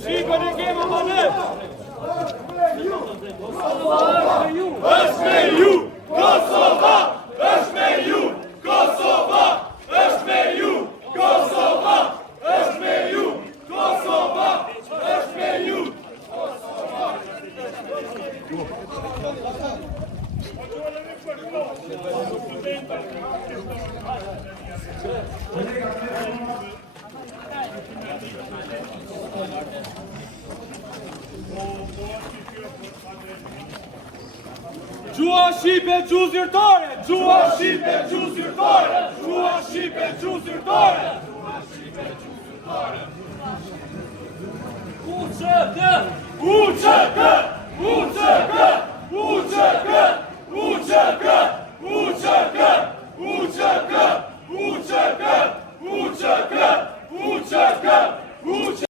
Shqipën e kemë më në! është me ju! Kosova! është me ju! Kosova! është me ju! Kosova! është me ju! Kosova! është me ju! Gjua Shqipe, gju zyrtare! Gjua Shqipe, gju zyrtare! Gjua Shqipe, gju zyrtare! UÇK! UÇK!